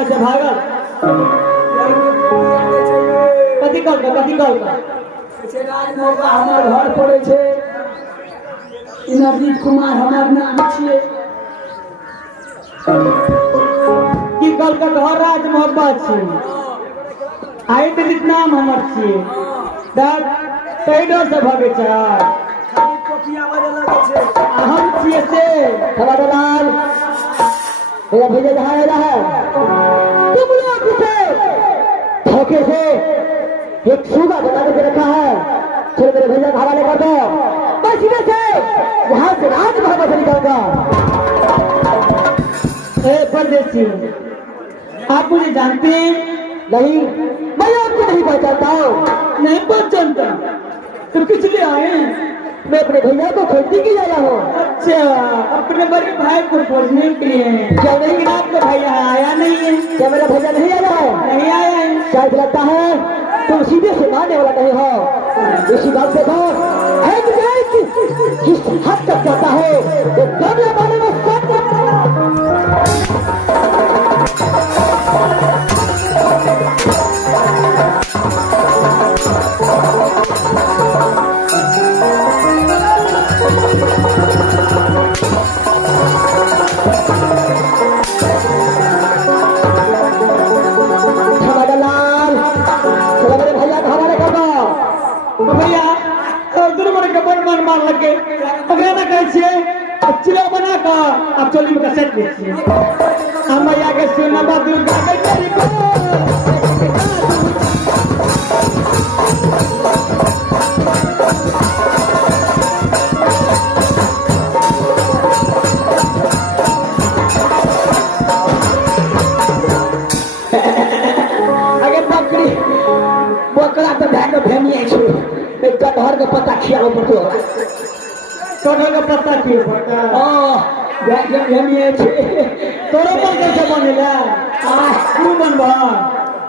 करे छे भागल कथी कहलका छे राज मौका हमर घर पड़े छे इंद्रजीत कुमार हमर नाम छिए की कहलका घर राज मोहब्बत छे आई दिलित नाम हमर छिए दर तैडो से भागे छ खाली कोपिया बजे लगे छे हम छिए से खबरदार तेरा भैया जहाँ है तुम लोग किसे धोखे से एक सूगा बता के रखा है चलो मेरे भैया का हवाले कर दो बस इधर से यहाँ से राज मोहब्बत निकलगा परदेसी आप मुझे जानते हैं नहीं मैं आपको नहीं पहचानता हूँ नहीं पहचानता तो किस लिए आए हैं मैं अपने भैया को खोजने के लिए आया हूँ अच्छा अपने बड़े भाई को खोजने के लिए क्या नहीं लेकिन आपका भैया आया नहीं है क्या मेरा भैया नहीं आया है नहीं आया है शायद लगता है तुम सीधे से मारने वाला नहीं हो इसी बात से कहो जिस हद तक जाता है वो दोनों बारे में भैया दुर्मन के बड़ मन मार लगे अगला ना कहे छे चिलो बना का अब चोली में सेट दे हम भैया के सुनबा दुर्गा के तेरी को अगे बकरी बकरा तो भाग भेमिए छु कटहर के पत्ता खियाओ पड़तो कटहर का पत्ता क्यों पड़ता भाग भेमिए छु तोरो मन कैसे बनेला तू बनबा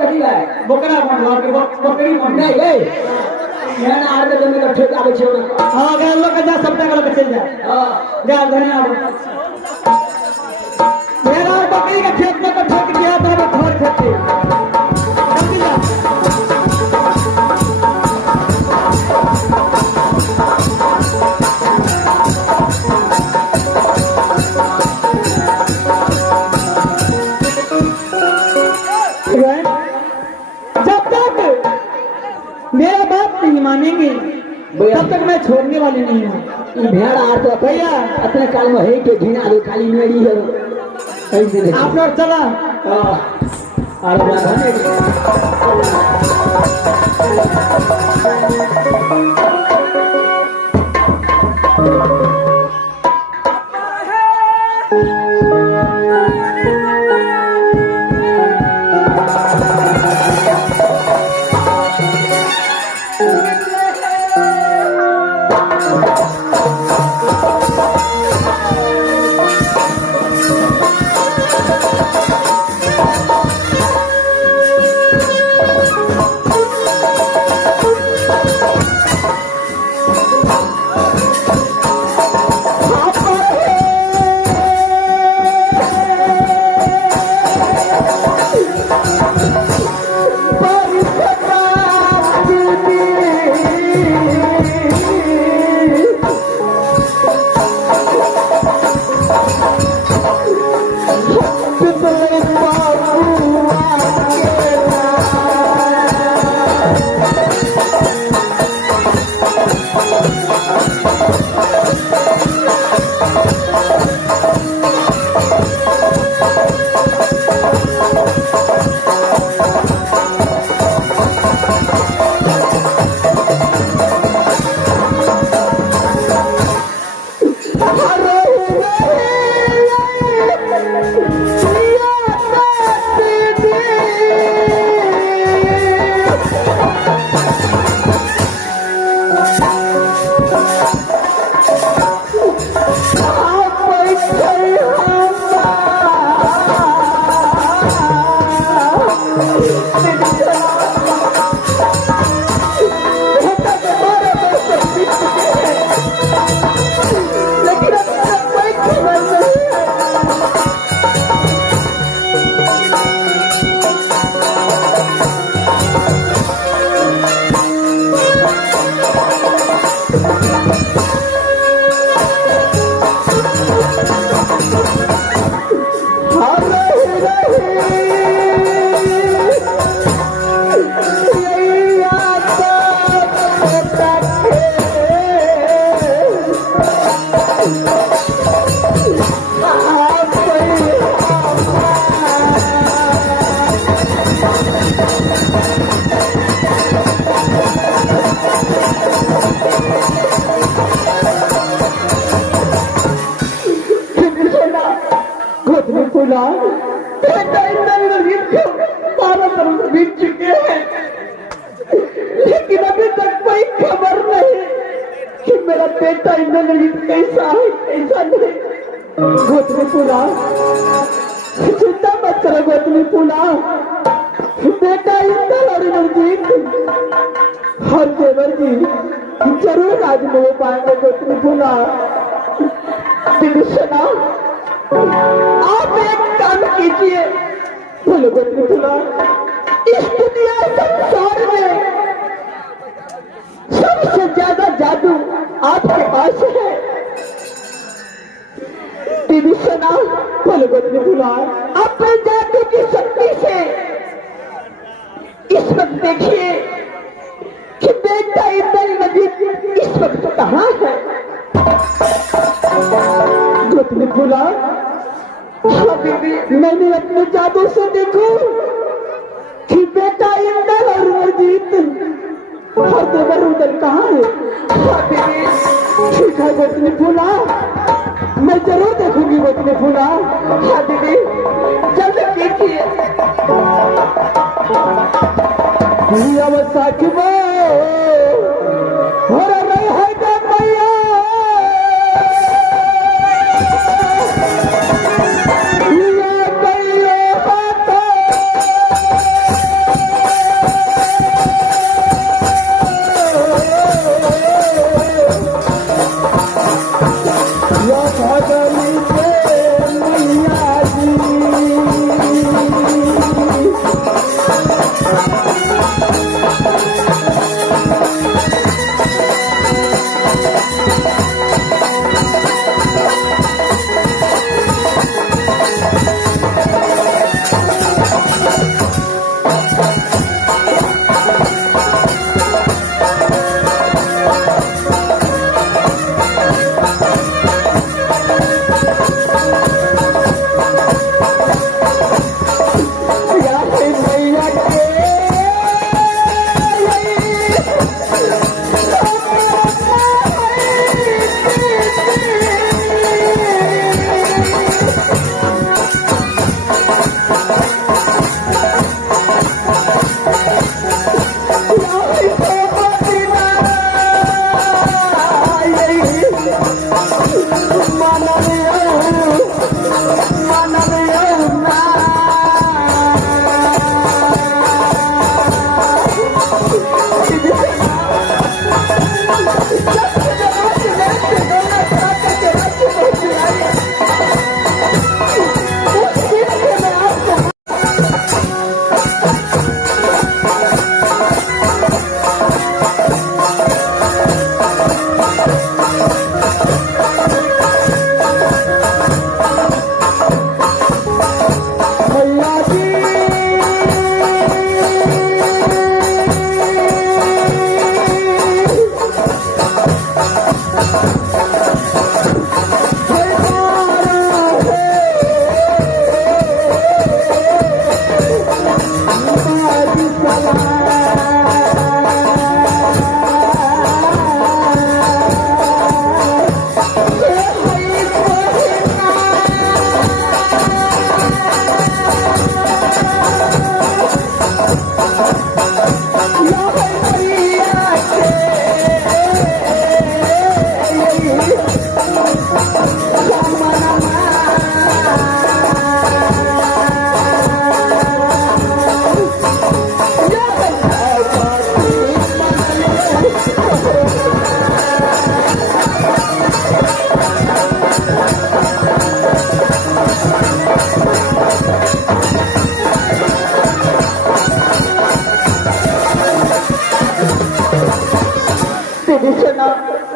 कथी है बकरा बनबा के बकरी बन नहीं गई यार आर के में ठेक आवे छै हां गाल लोग जा सब टका लोग चल जा जा धन्यवाद मेरा बकरी के खेत में तो ठेक दिया था घर खेते जल्दी जा जब तक मेरा बात नहीं मानेंगे तब तक मैं छोड़ने वाली नहीं हूँ भेड़ आर तो भैया अपने काल में है के घिना दो खाली मेरी है आप लोग चला फूला बेटा इंद्रजीत को 12 तरफ बीत चुके हैं, लेकिन अभी तक कोई खबर नहीं कि मेरा बेटा इंद्रजीत कैसा है कैसा नहीं। गोतनी फूला चिंता मत करो गोतनी फूला, बेटा इंद्र और इंद्रजीत और देवर जी जरूर आज मिल पाएंगे। गोतनी फूला विभीषण आप एक काम कीजिए। बोलो गोतनी फूला, इस दुनिया संसार में सबसे ज्यादा जादू आपके पास है। विभीषण बोलो गोतनी फूला, अपने जादू की शक्ति से इस वक्त देखिए कि बेटा इंद्र नदी इस वक्त कहाँ है। गोतनी फूला अभी मैंने अपने जादू से देखो कि बेटा इंद्र और इंद्रजीत और देवर उधर कहाँ है। ठीक है गोतनी फूला, मैं जरूर देखूंगी गोतनी फूला। हाँ दीदी जल्दी देखिए। साखिबो हो रही है मैया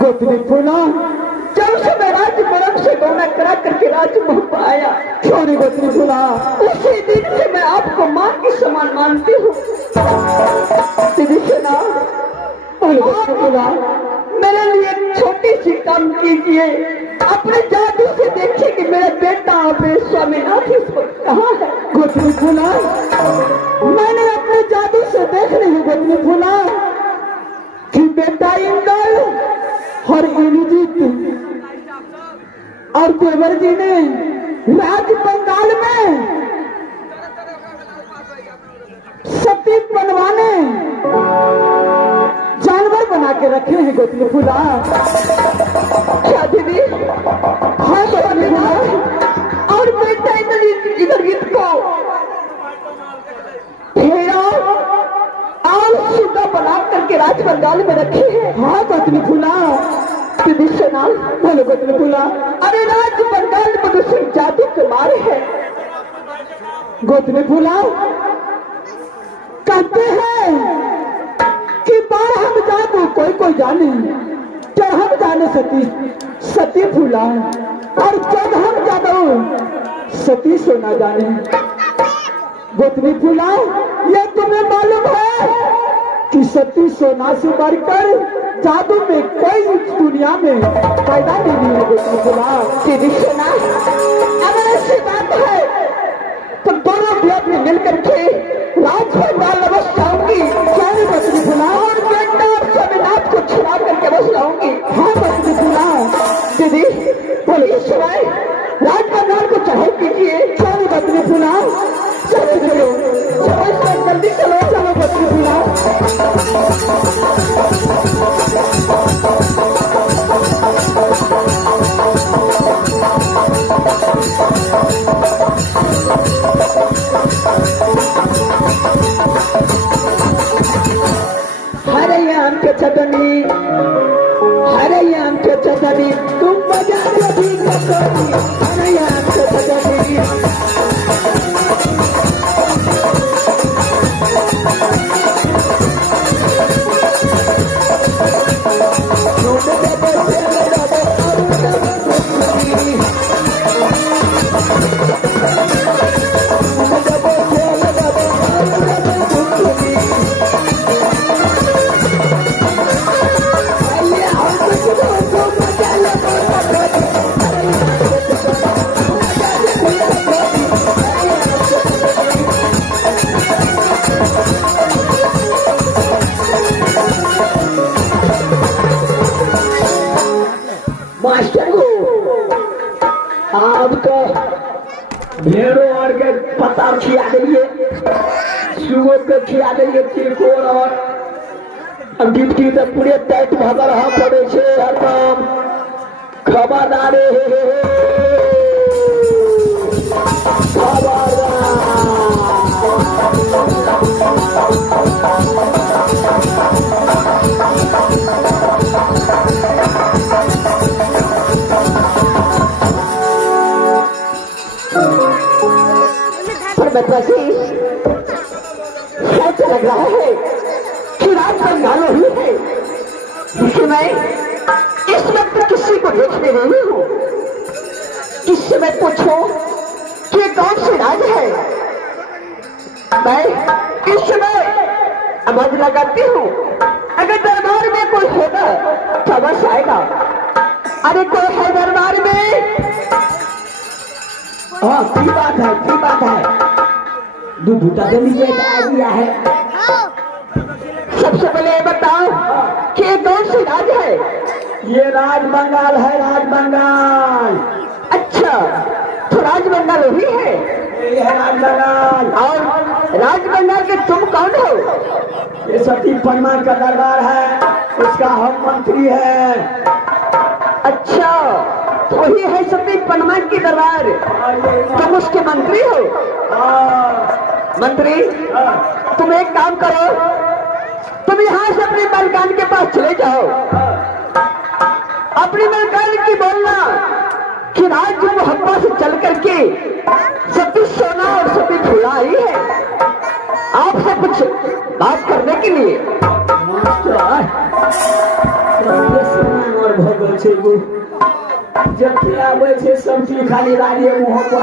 गोतनी फूला जब से मैं राज्य परम से गौना करा करके राज्य मोह पाया। क्यों नहीं गोतनी फूला, उसी दिन से मैं आपको मां के समान मानती हूँ। मेरे लिए एक छोटी सी काम कीजिए, अपने जादू से देखिए कि मेरा बेटा स्वामीनाथ इस वक्त कहाँ है। गोतनी फूला मैंने अपने जादू से देख रही हूँ गोतनी फूला कि बेटा इंद्र और इंद्रजीत और देवर जी ने राज्य बंगाल में सती बनवाने जानवर बना के रखे हैं गोतनी फूला। क्या दीदी? हाँ गोतनी फूला। और बेटा इधर गीत को भेड़ा और सुगा बना करके राज्य बंगाल में रखे हैं। हाँ गोतनी फूला। दीदी सुना बोलो गोतनी फूला। अरे राज्य बंगाल में दूसरी जाति के मारे हैं गोतनी फूला। कहते हैं कि बार हम जादू कोई कोई जाने, जब हम जाने सती सती फूला, और जब हम जादू सती सोना जाने गोतनी फूला। ये तुम्हें मालूम है कि सती सोना से बढ़कर जादू में कोई दुनिया में पैदा नहीं हुई है गोतनी फूला। सीधी सोना अगर ऐसी बात है तो दोनों ब्लड में मिलकर के राजभंगाल बस जाऊंगी। चाहे गोतनी फूला और बेटा और स्वामीनाथ को छुड़ा करके बस लाऊंगी। हाँ गोतनी फूला। दीदी बोलिए सुनाए राजभंगाल को चढ़ाई कीजिए। चाहे गोतनी फूला। चलो चलो चलो जल्दी चलो। चलो गोतनी फूला। हरे आम के चटनी, हरे आम के चटनी, तुम बजा भी कटोरी। हरे आम के चटनी, मास्टर को आप तो भेड़ों और के पता खिया दिए, सुगो को खिया दिए, तिरकोर और गिफ्टी तो पूरे टाइट भागा रहा पड़े छे। हरदम खबरदारे ऐसा लग रहा है कि रात बंगालो ही है, जिसे मैं इस वक्त किसी को देखने नहीं हूँ। इससे मैं पूछूं कि कौन सी राज है। मैं इस समय आवाज लगाती हूँ, अगर दरबार में कोई होगा तो बस आएगा। अरे कोई है दरबार में? हाँ की बात है, की बात है। दूध लीजिए आइडिया है। सबसे पहले बताओ कि ये कौन सी राज है? ये राज बंगाल है, राज बंगाल। अच्छा तो राज बंगाल वही है? ये है राज बंगाल। और राज बंगाल के तुम कौन हो? ये सती परमान का दरबार है, उसका हम मंत्री है। अच्छा तो वही है सती परमान की दरबार, तुम उसके मंत्री हो? मंत्री तुम एक काम करो, तुम यहाँ से अपनी मलकान के पास चले जाओ। अपनी मलकान की बोलना कि राज्य मोहब्बा से चल करके सती सोना और सती फूला आई है आपसे कुछ बात करने के लिए। और भगवान से वो जब आवे छे सब्जी खाली राजी मोहब्बा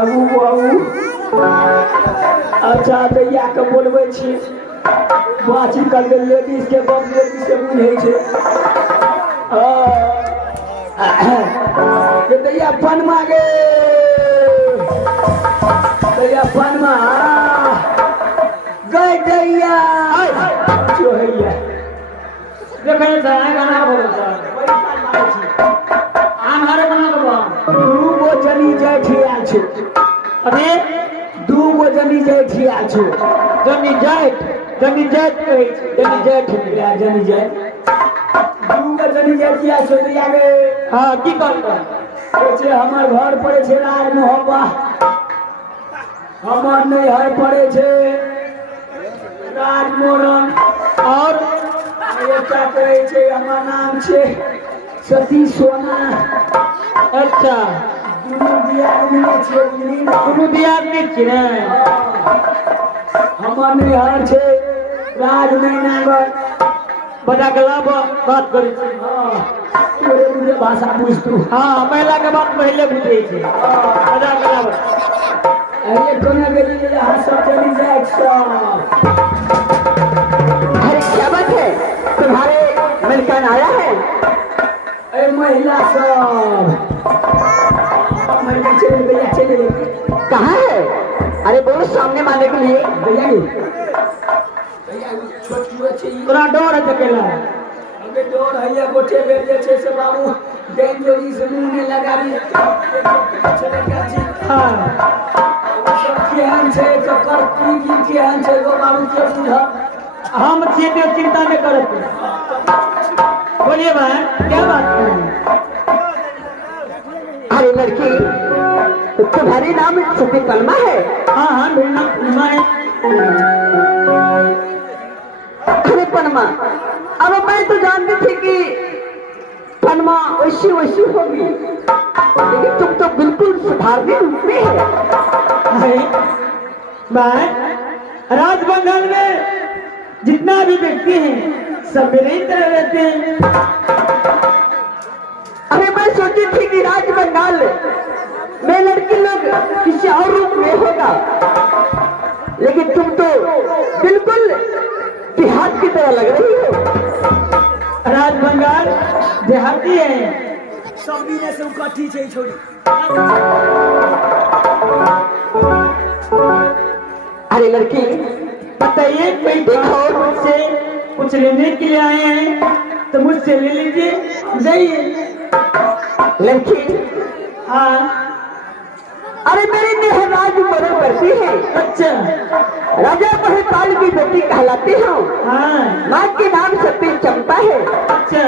अबू बाबू। अच्छा भैया के बोलबे छी, बाची कल के लेडीज के बम लेडीज के बुझे छे। ये दैया पन मांगे, दैया पन मा गए दैया जो हैया देखे जाए गाना बोलो सर आम हारे बना दो वो जनी जैठी आल छु। अरे 2 गो जनी जैठी आल छु। जनी जेठ कहै छै, जनी जेठ या जनी जैठ 2 गो जनी जैठी आल छु। तो आगे हाँ की कहता सोचे हमर घर पड़े छे राज मोहब्बा, हमर नहीं है पड़े छे राजमोहन। और ये क्या करे छे, हमर नाम छे सती सोना। अच्छा दुनू दियादनी छे, दुनू दियादनी छी ने। हमर नैहर छे राज नैनागर। बड़ा गला बात करै छी। तोरे मुझे भाषा बुझतू। हाँ महिला के बात पहले बुझे छे। बड़ा गला अरे कोना गेली यहाँ सब चली जाए सब। अरे क्या बात है, तुम्हारे मिलकर आया है? अरे महिला सब महिला चले भैया चले कहाँ है? अरे बोलो सामने मारने के लिए। भैया छोटू छे तोरा डर है चकेला? अबे डोर हैया गोटे बेटे छे से बाबू डेन जोड़ी से मुंह में लगारी चले गाजी। हाँ सब केहन छे ककर की केहन छे गो बाबू के बुझा। हम छिए तो चिंता नहीं करते। बोलिए भाई क्या बात है? अरे लड़की तुम्हारी नाम सती पलमा है? हाँ हाँ मेरा नाम पलमा है। अरे पलमा, अब मैं तो जानती थी कि पलमा वैसी होगी, लेकिन तुम तो बिल्कुल साधारण रूप में है। मैं राज बंगाल में जितना भी व्यक्ति हैं सब मेरे ही तरह रहते हैं। अरे मैं सोची थी कि राज बंगाल में लड़की लोग किसी और रूप में होगा, लेकिन तुम तो बिल्कुल देहात की तरह लग रही हो। राज बंगाल देहाती है। सब दिने से उकट्ठी छे छोड़ी। अरे लड़की बताइए, कोई देखो मुझसे कुछ लेने के लिए आए हैं तो मुझसे ले लीजिए, जाइए। लड़की हाँ। अरे मेरी मेहराज मदद करती है। अच्छा राजा महताल की बेटी कहलाती हूँ। हाँ माँ के नाम सती चंपा है। अच्छा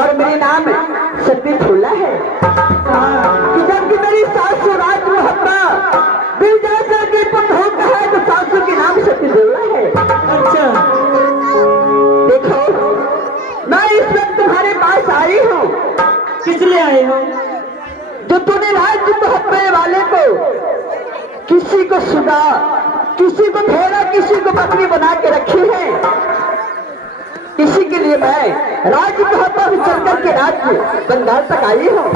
और मेरे नाम सती फूला है। हाँ कि जबकि मेरी सासू राज मोहब्बा विजय के पत्थर का है तो सासू के नाम सती देवला है। अच्छा देखो मैं इस वक्त तुम्हारे पास आई हूँ। किस लिए आई हूँ? जो तूने राज्य मोहब्बे वाले को किसी को सुधा, किसी को भेड़ा, किसी को बकरी बना के रखी है, इसी के लिए मैं राज्य मोहब्बा से चलकर के राज्य बंगाल तक आई हूँ।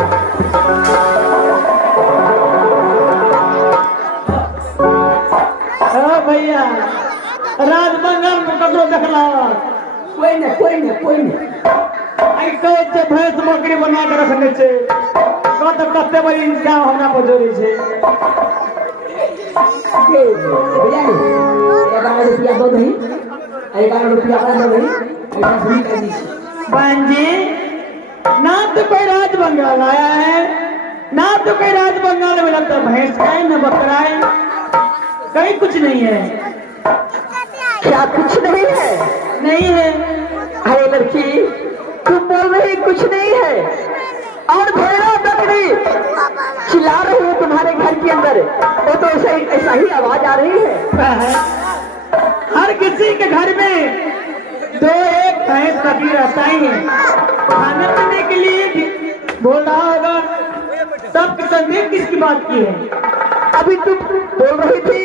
भैया राज बंगाल में ककरो देखला? कोई नहीं आई कहे भैंस बकरी बना के रखने से तो कते बड़ी इंसान हमरा बजोरी छे। भैया 11 रुपया दो नहीं, 11 रुपया का दो नहीं, ऐसा सुनी कर दी। बहन जी ना तो कोई राज बंगाल आया है, ना तो कोई राज बंगाल में लगता भैंस का है न बकरा है, कहीं कुछ नहीं है। क्या कुछ नहीं है? नहीं है। अरे लड़की तुम बोल रही कुछ नहीं है और भेड़ा बकरी चिल्ला रही है तुम्हारे घर के अंदर, वो तो ऐसा ही आवाज आ रही है। हर किसी के घर में 2-1 भैंस बकरी रहता ही है। खाने पीने के लिए बोल रहा होगा, तब संदेह किसकी बात की है? अभी तुम बोल रही थी